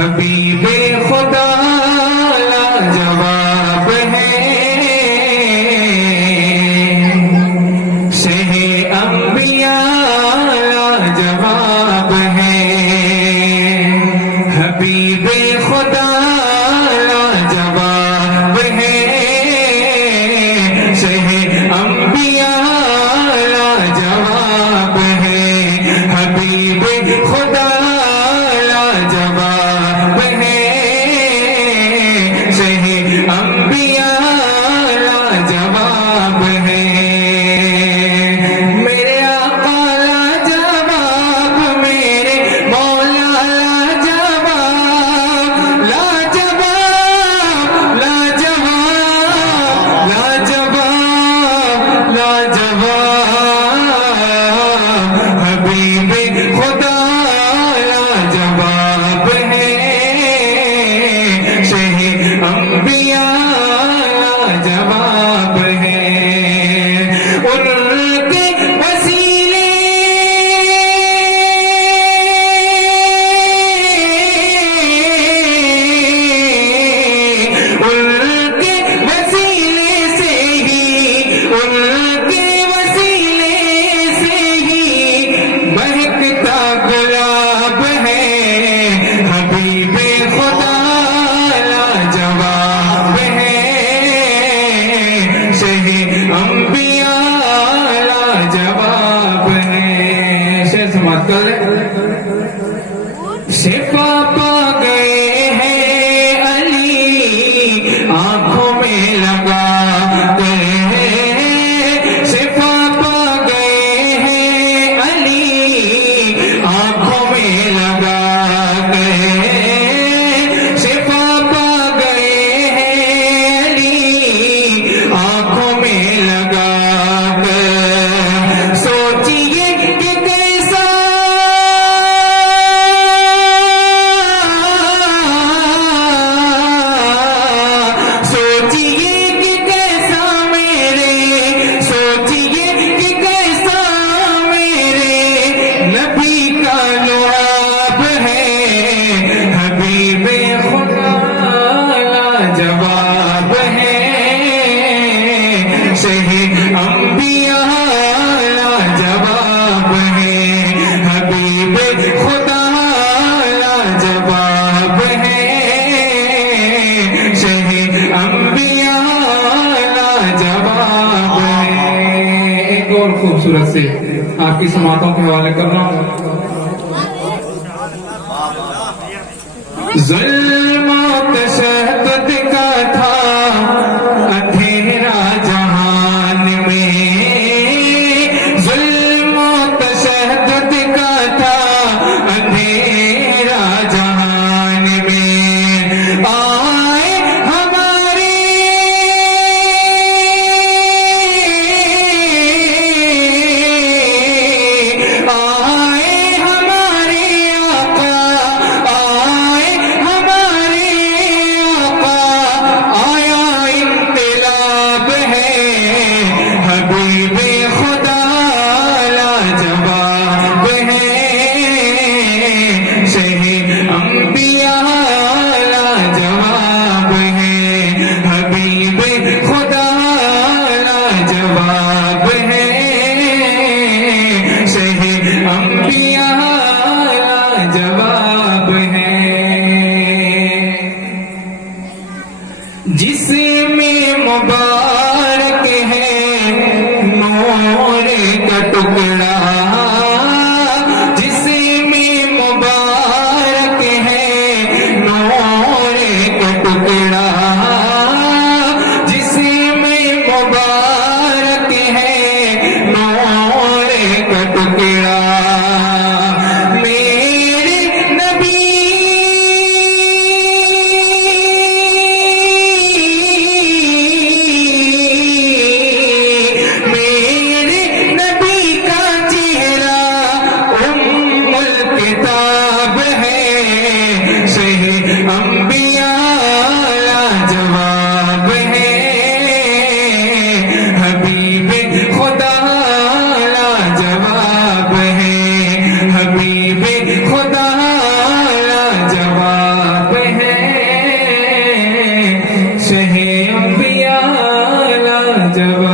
حبیب خدا لاجواب ہے، شہ انبیاء لاجواب ہے، حبیب خدا لاجواب ہے، شہ انبیاء لاجواب ہے، حبیب خدا لاجواب ہے، شہ انبیاء لاجواب ہے، میرے آقا لاجواب، میرے مولا لاجواب، لاجواب لاجواب لاجواب لاجواب، حبیب خدا لاجواب ہے، شہ انبیاء لاجواب ہے، ان کے وسیلے ان کے وسیلے سے ہی، ان کے وسیلے سے ہی مہکتا گلاب ہے، حبیب خدا لاجواب ہے، شہ انبیاء لاجواب ہے۔ شعر سماعت کر لیں۔ شفا پا گئے ہیں علی آنکھوں میں لگا کر، شفا پا گئے ہیں علی آنکھوں میں لگا کر، شفا پا گئے ہیں علی آنکھوں میں لگا کر، سوچیے کہ کیسا سوچیے کہ کیسا میرے، سوچیے کہ کیسا میرے نبی کا لعاب ہے، حبیب خدا لاجواب ہے، شہ انبیاء لاجواب ہے، حبیب خدا لاجواب ہے، شہ انبیاء لاجواب ہے۔ ایک اور خوبصورت سے آپ کی سماعتوں کے حوالے کر رہا ہوں۔ ظلم و تشدد کا تھا اندھیرا جہان میں، ظلم و تشدد کا تھا اندھیرا جہان میں، آئے ہمارے آئے ہمارے آقا، آئے ہمارے آقا، آیا انقلاب ہے، حبیب خدا لاجواب ہے، شہ انبیاء لاجواب ہے، حبیب خدا لاجواب ہے، شہ انبیاء لاجواب ہے، جس میں مبارک ہے نور کا ٹکڑا، جس میں مبارک ہے نور کا ٹکڑا، جس میں مبارک ہے نور کا ٹکڑا، میرے نبی میرے نبی کا چہرہ ام الکتاب ہے، شہ انبیاء لاجواب ہے، حبیب خدا لاجواب ہے، حبیب خدا لاجواب شہ انبیاء لا جواب